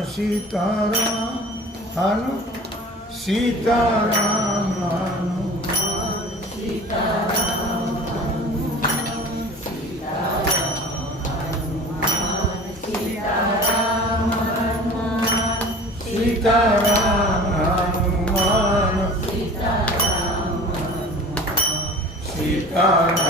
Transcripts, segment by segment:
सीताराम हनु सीताराम हनुमान सीताराम हनुमान सीताराम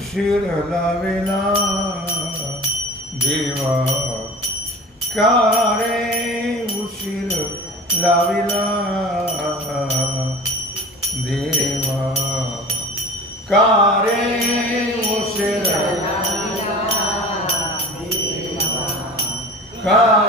उशीर लावेला देवा का रे उशीर लाविला देवा का रे उशीर का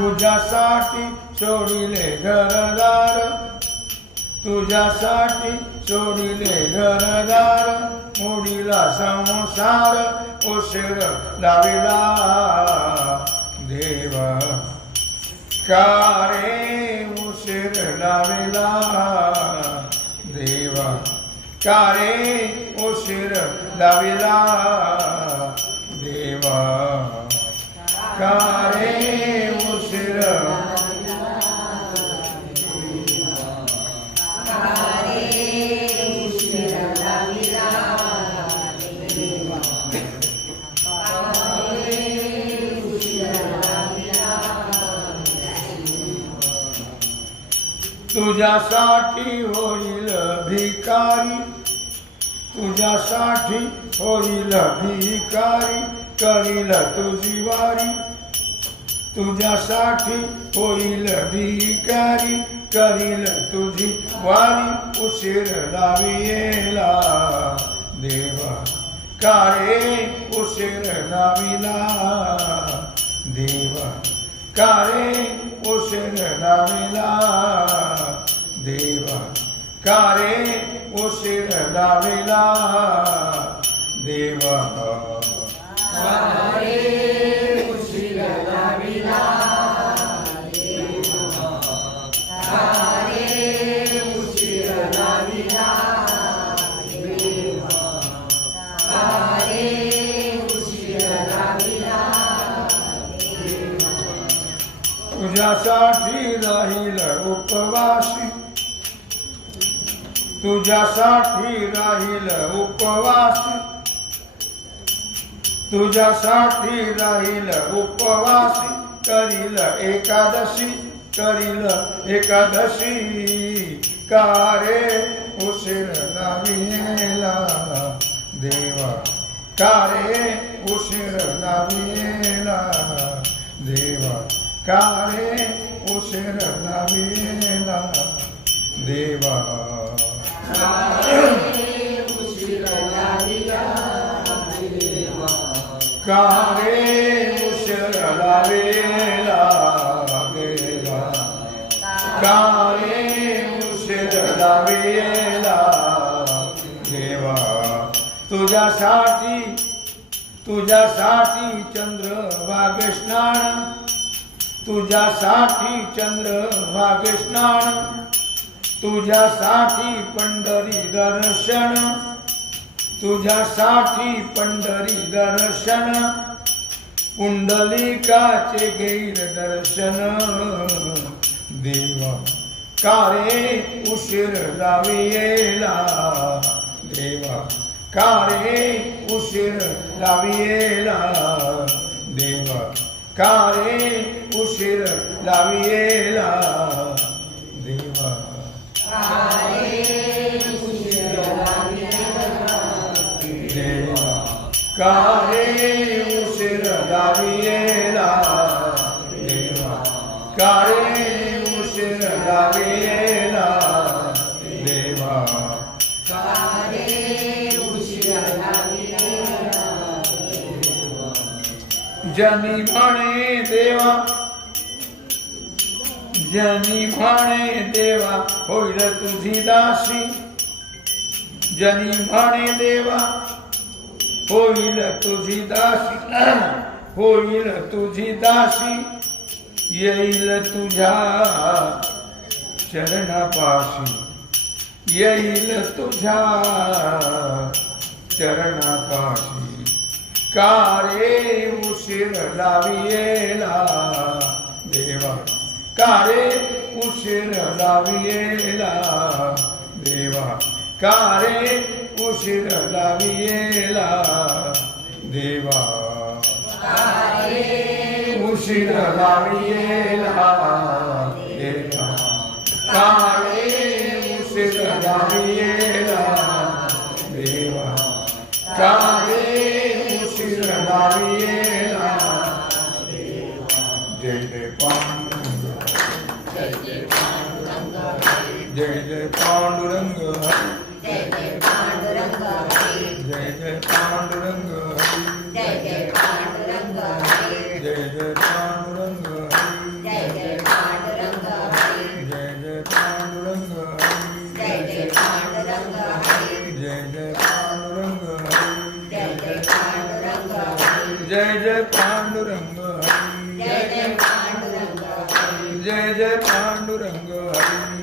तुझ्यासाठी सोडिले घरदार. तुझ्यासाठी सोडिले घरदार. मोडीला संसार उशीर लाविला. देवा कारे उशीर लाविला? देवा का रे उशीर लाविला? देवा का तुझ्यासाठी होईल भिकारी. तुझ्यासाठी होईल भिकारी. करील तुझी वारी. तुझ्यासाठी होईल भिकारी. करील तुझी वारी. उशीर लाविला देवा. काळे उशीर लाविला देवा. Kare Ushiranavila Deva. Kare Ushiranavila Deva. Kare तुझ्यासाठी राहील उपवासी. तुझ्यासाठी राहील उपवासी. तुझ्यासाठी राहील उपवासी. करील एकादशी करील एकादशी. कारे उशीर लाविला? देवा कारे उशीर लाविला? काळे उशीर रेला देवा। काळे उशीर रेला देवा। काळे उशीर रेला देवा। तुझा तुझ्यासाठी चंद्र वागष्णाणा तुझ्यासाठी चंद्र स्नान तुझ्यासाठी पंढरी दर्शन तुझ्यासाठी पंढरी दर्शन पुंडलिकाचे गैर दर्शन. देवा कारे उशीर लावियेला देवा का रे उशीर लावियेला കാരേ ഉഷിർ ലവിയേല ദേവ കാരേ ഉഷിർ ലവിയേല ദേവ കാരേ जनी म्हणे देवा जनी म्हणे देवा होईल तुझी दासी. जनी म्हणे देवा होईल तुझी दासी. होईल तुझी दासी. येईल तुझ्या चरणापाशी. येईल तुझ्या चरणापाशी. કારે ઉશિર લાવીએલા દેવા કારે ઉશિર લાવીએલા દેવા કારે ઉશિર લાવીએલા દેવા ઉશિર લાવીએલા દેવા કારે ઉશિર લાવીએ जय जय पांडुरंग. जय जय पांडुरंग. जय जय पांडुरंग जय पांडुरंग हरी।